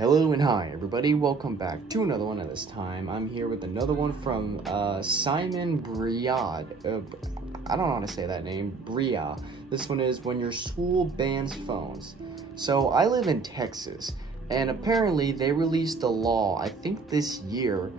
Hello and hi everybody, welcome back to another one. At this time I'm here with another one from Simon Briad. I don't know how to say that name, Bria. This one is when your school bans phones. So I live in Texas, and apparently they released a law, I think this year,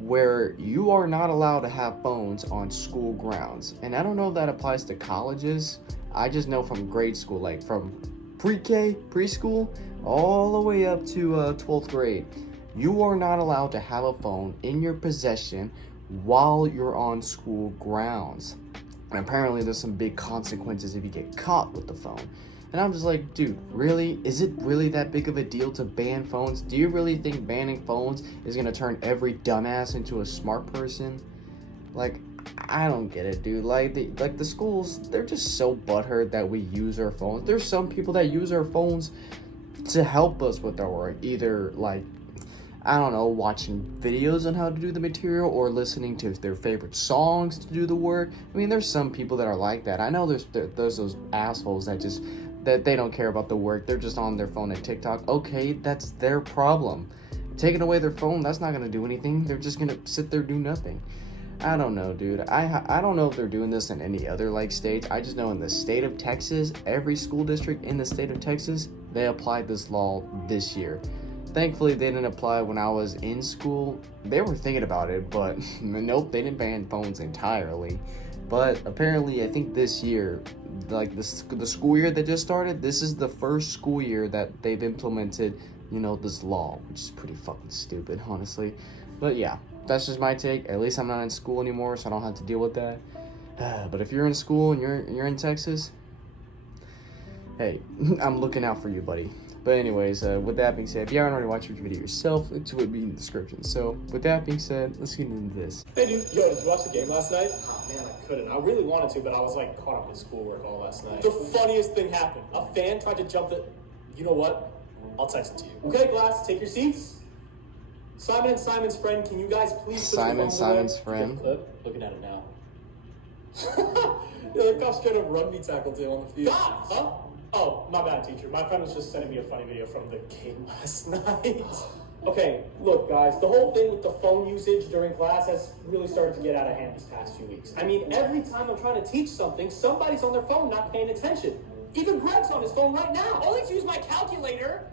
where you are not allowed to have phones on school grounds. And I don't know if that applies to colleges. I just know from grade school, like from pre-K, preschool, all the way up to 12th grade, you are not allowed to have a phone in your possession while you're on school grounds. And apparently there's some big consequences if you get caught with the phone. And I'm just like, dude, really? Is it really that big of a deal to ban phones? Do you really think banning phones is gonna turn every dumbass into a smart person? Like, I don't get it, dude. Like the schools, they're just so butthurt that we use our phones. There's some people that use our phones to help us with our work, either like, I don't know, watching videos on how to do the material or listening to their favorite songs to do the work. I mean, there's some people that are like that. I know there's those assholes that they don't care about the work. They're just on their phone at TikTok. Okay, that's their problem. Taking away their phone, that's not gonna do anything. They're just gonna sit there do nothing. I don't know, dude. I don't know if they're doing this in any other like states. I just know in the state of Texas, every school district in the state of Texas, they applied this law this year. Thankfully, they didn't apply when I was in school. They were thinking about it, but nope, they didn't ban phones entirely. But apparently, I think this year, like the school year that just started, this is the first school year that they've implemented, this law, which is pretty fucking stupid, honestly. But yeah, that's just my take. At least I'm not in school anymore, so I don't have to deal with that. But if you're in school and you're in Texas, hey, I'm looking out for you, buddy. But anyways, with that being said, if you haven't already watched the video yourself, it would be in the description. So with that being said, let's get into this. Hey dude, did you watch the game last night? Oh man, I couldn't. I really wanted to, but I was like caught up in schoolwork all last night. The funniest thing happened. A fan tried to jump the... You know what? I'll text it to you. Okay, class, take your seats. Simon and Simon's friend, can you guys please put Simon's friend? Clip? Looking at it now. Yeah, the cop straight up rugby tackled him on the field. God! Huh? Oh, my bad, teacher. My friend was just sending me a funny video from the game last night. Okay, look, guys, the whole thing with the phone usage during class has really started to get out of hand these past few weeks. I mean, every time I'm trying to teach something, somebody's on their phone not paying attention. Even Greg's on his phone right now. Only to use my calculator.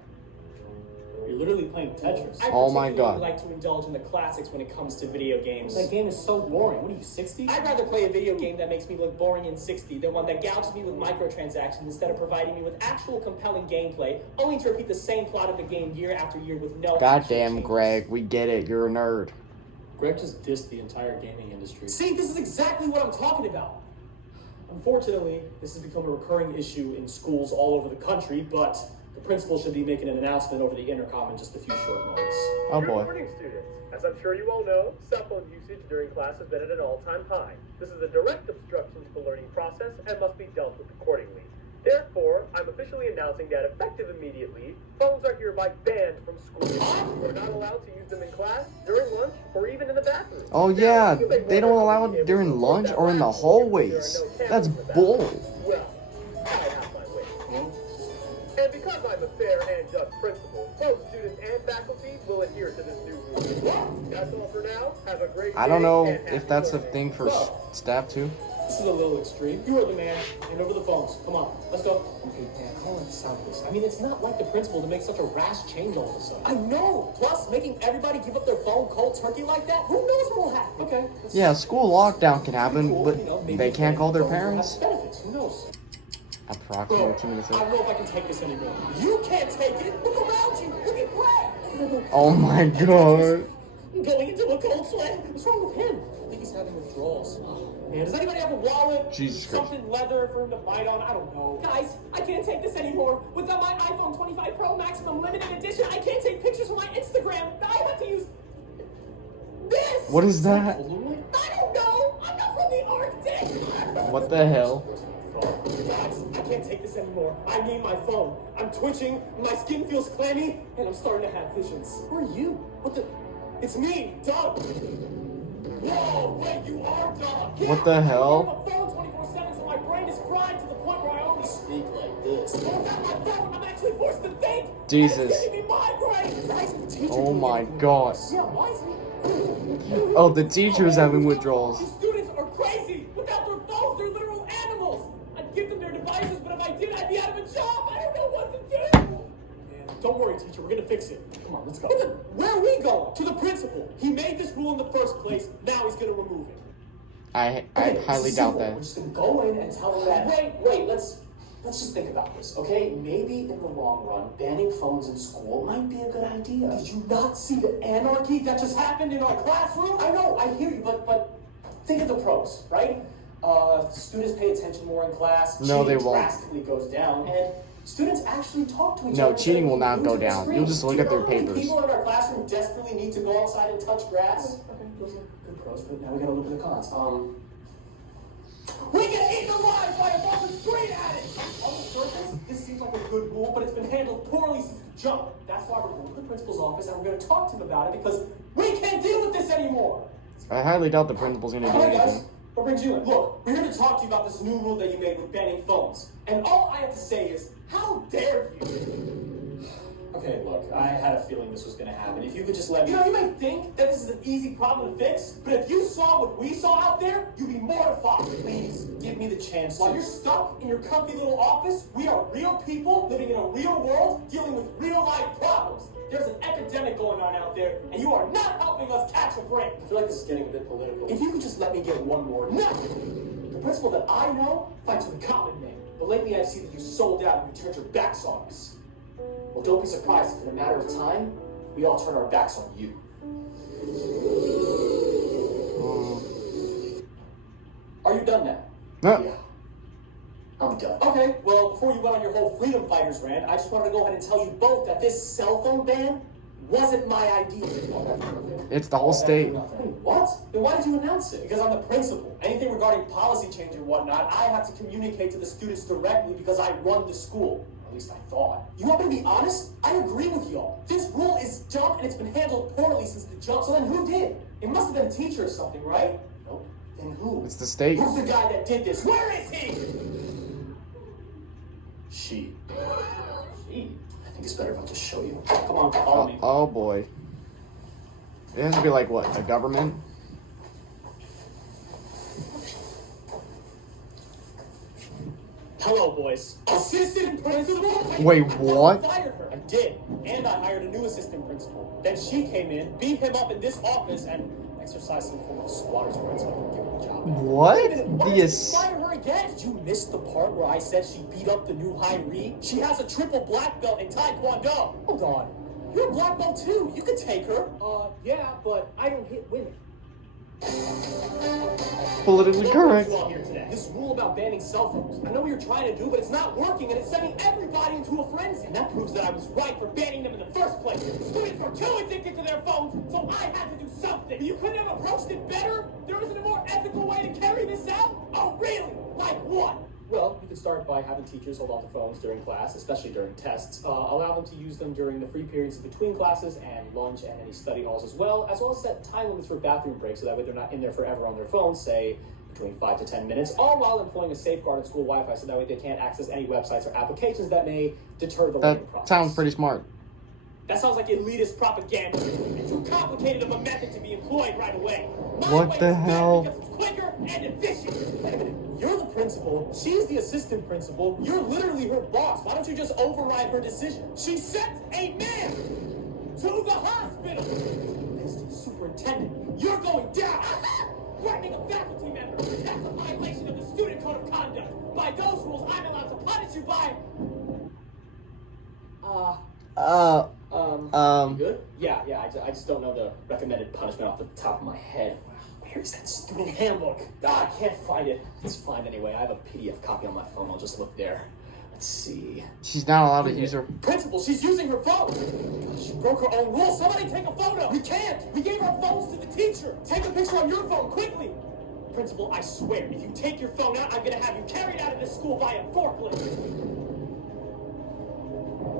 You're literally playing Tetris. Oh my god. I like to indulge in the classics when it comes to video games. That game is so boring. What are you, 60? I'd rather play a video game that makes me look boring and 60 than one that gouges me with microtransactions instead of providing me with actual compelling gameplay, only to repeat the same plot of the game year after year with no Goddamn, Greg, we get it. You're a nerd. Greg just dissed the entire gaming industry. See, this is exactly what I'm talking about. Unfortunately, this has become a recurring issue in schools all over the country, but the principal should be making an announcement over the intercom in just a few short moments. Oh boy. Good morning, students. As I'm sure you all know, cell phone usage during class has been at an all-time high. This is a direct obstruction to the learning process and must be dealt with accordingly. Therefore, I'm officially announcing that effective immediately, phones are hereby banned from school. We're not allowed to use them in class, during lunch, or even in the bathroom. Oh yeah, they don't allow it during lunch or in the hallways. That's bull. Well, I have my way. And because I'm a fair and just principal, both students and faculty will adhere to this new rule. That's all for now. Have a great day. I don't know and happy if that's a learning. thing for staff too. This is a little extreme. You are the man. Hand over the phones. Come on, let's go. Okay, Dan, I don't like the sound of this. I mean, it's not like the principal to make such a rash change all of a sudden. I know. Plus, making everybody give up their phone cold turkey like that, who knows what will happen? Okay. Yeah, school lockdown can happen, Cool, but maybe they can't call their phones will have parents. benefits. Who knows? Approximately 2 minutes I don't know if I can take this anymore. You can't take it. Look around you. Look at Greg. Oh my god. I'm going into a cold sweat. What's wrong with him? I think he's having withdrawals. Man, does anybody have a wallet? Jesus Christ. Something leather for him to bite on? I don't know. Guys, I can't take this anymore. Without my iPhone 25 Pro Maximum Limited Edition, I can't take pictures for my Instagram. I have to use this. What is that? I don't know. I'm not from the Arctic. What the hell? Guys, I can't take this anymore. I need my phone. I'm twitching, my skin feels clammy, and I'm starting to have visions. Who are you? What the? It's me, Doug. Whoa, wait, you are Doug. Yeah, What the hell? I'm on my phone 24/7, so my brain is fried to the point where I only speak like this. But without my phone, I'm actually forced to think. Jesus. It's giving me migraines. Oh my god. Yeah, why is Oh, the teacher's having withdrawals. The students are crazy! Without their phones, they're literal animals! I'd give them their devices, but if I did, I'd be out of a job! I don't know what to do! Man, don't worry, teacher, we're gonna fix it. Come on, let's go. Where are we going? To the principal. He made this rule in the first place, now he's gonna remove it. I highly doubt that. We're just gonna go in and tell him that. Wait, let's just think about this, okay? Maybe in the long run, banning phones in school might be a good idea. Did you not see the anarchy that just happened in our classroom? I know, I hear you, but think of the pros, right? Students pay attention more in class. No, they won't. Drastically goes down, and students actually talk to each No, other. cheating will not go down. Screen. You'll just look Do you at their know how many papers. People in our classroom desperately need to go outside and touch grass. Okay, those are good pros, but now we gotta look at the cons. We get eaten alive by a bunch of street addicts! On the surface, this seems like a good rule, but it's been handled poorly since the jump. That's why we're going to the principal's office and we're going to talk to him about it because we can't deal with this anymore. I highly doubt the principal's gonna do Hey guys, anything. what brings you in? Look, we're here to talk to you about this new rule that you made with banning phones. And all I have to say is, how dare you? Okay, look, I had a feeling this was going to happen. If you could just let me... You know, you may think that this is an easy problem to fix, but if you saw what we saw out there, you'd be mortified. Please, give me the chance. While you're stuck in your comfy little office, we are real people living in a real world, dealing with real-life problems. There's an epidemic going on out there, and you are not helping us catch a break. I feel like this is getting a bit political. If you could just let me get one more... No! The principal that I know fights with a common man, but lately I see that you sold out and you turned your backs on us. Well, don't be surprised if in a matter of time, we all turn our backs on you. Are you done now? No. Yeah. I'm done. Okay, well, before you went on your whole freedom fighters rant, I just wanted to go ahead and tell you both that this cell phone ban wasn't my idea. It's the whole state. Wait, what? Then why did you announce it? Because I'm the principal. Anything regarding policy change and whatnot, I have to communicate to the students directly because I run the school. At least I thought. You want me to be honest? I agree with y'all. This rule is dumb and it's been handled poorly since the jump. So then who did? It must have been a teacher or something, right? Nope. Then who? It's the state. Who's the guy that did this? Where is he? She. I think it's better if I just show you. Come on, follow me. Oh boy. It has to be like what? The government? Hello, boys. Assistant principal? Wait, what? I fired her. I did. And I hired a new assistant principal. Then she came in, beat him up in this office, and exercised some form of squatter's rights so I could give her the job back. What? Wait a minute, why The did you ass- fire her again? Did you miss the part where I said she beat up the new hiree? She has a triple black belt in Taekwondo. Hold on. You're a black belt too. You could take her. Yeah, but I don't hit women. Politically What correct. brought you all here today? This rule about banning cell phones. I know what you're trying to do, but it's not working, and it's sending everybody into a frenzy. And that proves that I was right for banning them in the first place. Students were too addicted to their phones, so I had to do something. You couldn't have approached it better? There isn't a more ethical way to carry this out? Oh, really? Like what? Well, you could start by having teachers hold on to phones during class, especially during tests. Allow them to use them during the free periods between classes and lunch and any study halls as well as set time limits for bathroom breaks so that way they're not in there forever on their phones, say between 5 to 10 minutes, all while employing a safeguarded school Wi-Fi so that way they can't access any websites or applications that may deter the learning That process. sounds pretty smart. That sounds like elitist propaganda and too complicated of a method to be employed right away. My What way the is better hell? Because it's quicker and efficient. Wait a minute. You're the principal. She's the assistant principal. You're literally her boss. Why don't you just override her decision? She sent a man to the hospital. Mr. Superintendent, you're going down. Threatening a faculty member. That's a violation of the student code of conduct. By those rules, I'm allowed to punish you by... You good? Yeah, I just don't know the recommended punishment off the top of my head. Where is that student handbook? I can't find it. It's fine anyway. I have a PDF copy on my phone. I'll just look there. Let's see. She's not allowed to use her. Principal, she's using her phone. She broke her own rule. Somebody take a photo. We can't. We gave our phones to the teacher. Take a picture on your phone, quickly. Principal, I swear, if you take your phone out, I'm going to have you carried out of this school via forklift.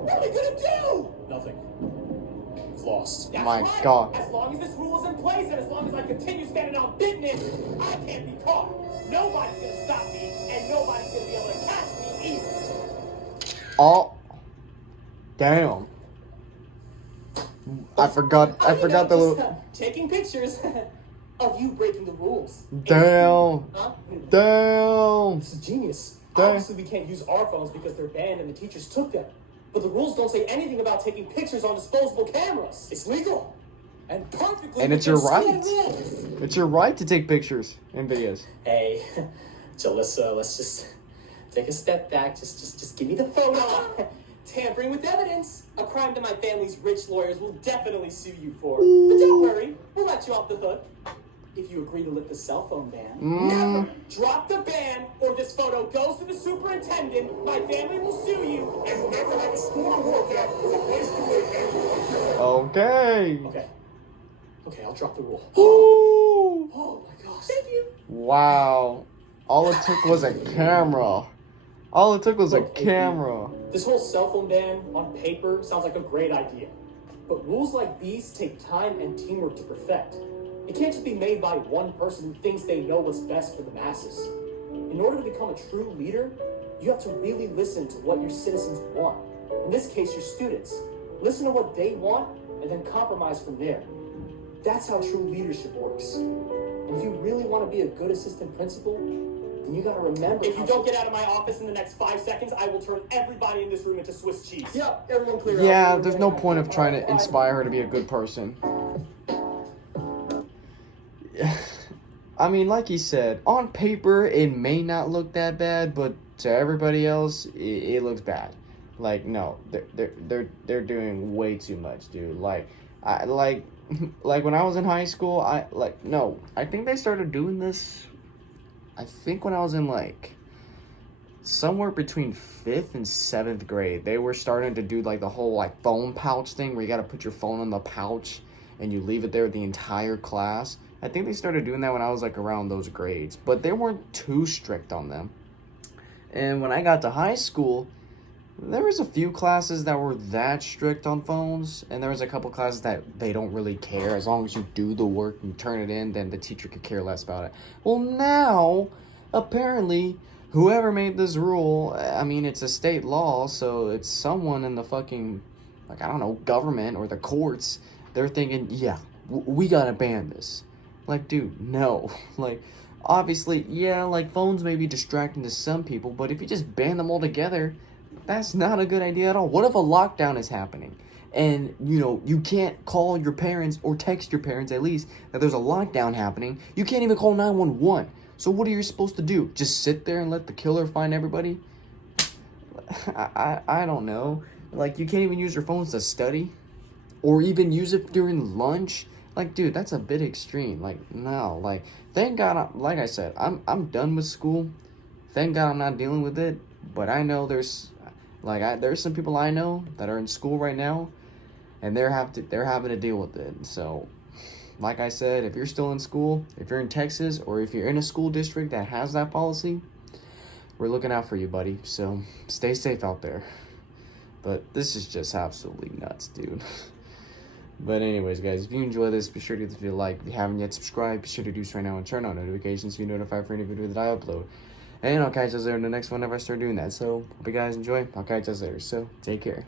What are we going to do? Nothing. It's lost. That's My right. God. As long as this rule is in place and as long as I continue standing on business, I can't be caught. Nobody's going to stop me, and nobody's going to be able to catch me either. Oh. Damn. I forgot the little... Taking pictures of you breaking the rules. Damn. Huh? Damn. This is genius. Damn. Obviously, we can't use our phones because they're banned and the teachers took them. But the rules don't say anything about taking pictures on disposable cameras. It's legal. And perfectly And it's within your right. school rules. It's your right to take pictures and videos. Hey, Jalissa, let's just take a step back. Just give me the photo. Tampering with evidence. A crime that my family's rich lawyers will definitely sue you for. But don't worry, we'll let you off the hook. If you agree to lift the cell phone ban. Never drop the ban or this photo goes to the superintendent. My family will sue you and will never have a school to work at or a place to live ever. Okay. Okay, I'll drop the rule. Ooh. Oh my gosh. Thank you. Wow. All it took was a camera. All it took was a camera. This whole cell phone ban on paper sounds like a great idea. But rules like these take time and teamwork to perfect. It can't just be made by one person who thinks they know what's best for the masses. In order to become a true leader, you have to really listen to what your citizens want. In this case, your students. Listen to what they want and then compromise from there. That's how true leadership works. And if you really want to be a good assistant principal, then you gotta remember. If you don't get out of my office in the next 5 seconds, I will turn everybody in this room into Swiss cheese. Yeah, everyone clear out. Yeah, there's no point of trying to inspire her to be a good person. I mean, like he said, on paper it may not look that bad, but to everybody else, it looks bad. Like, no, they're doing way too much, dude. Like when I was in high school, I think they started doing this. I think when I was in like somewhere between 5th and 7th grade, they were starting to do like the whole like phone pouch thing where you got to put your phone in the pouch and you leave it there the entire class. I think they started doing that when I was like around those grades, but they weren't too strict on them. And when I got to high school, there was a few classes that were that strict on phones, and there was a couple classes that they don't really care. As long as you do the work and turn it in, then the teacher could care less about it. Well, now, apparently, whoever made this rule, I mean, it's a state law, so it's someone in the fucking, like, I don't know, government or the courts. They're thinking, yeah, we gotta ban this. Like, dude, no. Like, obviously, yeah, like, phones may be distracting to some people, but if you just ban them all together, that's not a good idea at all. What if a lockdown is happening and, you know, you can't call your parents or text your parents at least that there's a lockdown happening? You can't even call 911. So what are you supposed to do? Just sit there and let the killer find everybody? I don't know. Like, you can't even use your phones to study or even use it during lunch. Like, dude, that's a bit extreme. Like, no. Like, thank God, like I said, I'm done with school. Thank God I'm not dealing with it. But I know there's some people I know that are in school right now, and they're having to deal with it. So, like I said, if you're still in school, if you're in Texas, or if you're in a school district that has that policy, we're looking out for you, buddy. So, stay safe out there. But this is just absolutely nuts, dude. But anyways, guys, if you enjoy this, be sure to leave a like. If you haven't yet subscribed, be sure to do so right now and turn on notifications to be notified for any video that I upload. And I'll catch you guys later in the next one if I start doing that. So, hope you guys enjoy. I'll catch you guys later. So, take care.